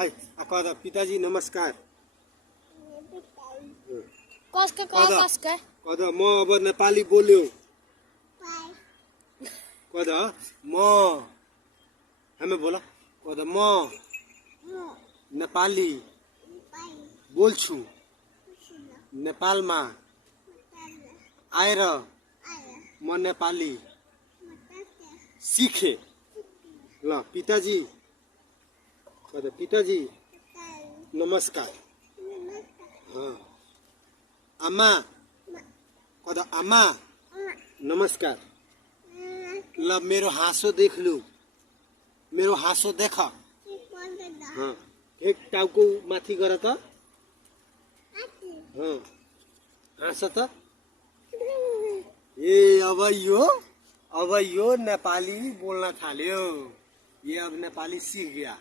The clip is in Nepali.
आई कद पिताजी नमस्कार कद म अब नेपाली बोल्यो कद म हामी बोल कद म नेपाली बोल्छु नेपालमा आएर म नेपाली सिखे ल पिताजी कद पिताजी नमस्कार हाँ आमा कद आमा नमस्कार ल मेरो हाँसो देख लु मेरो हाँसो देख हाँ एक टाउको माथि गर त हाँ हाँस त ए अब यो नेपाली बोल्न थाल्यो ये अब नेपाली सीख गया।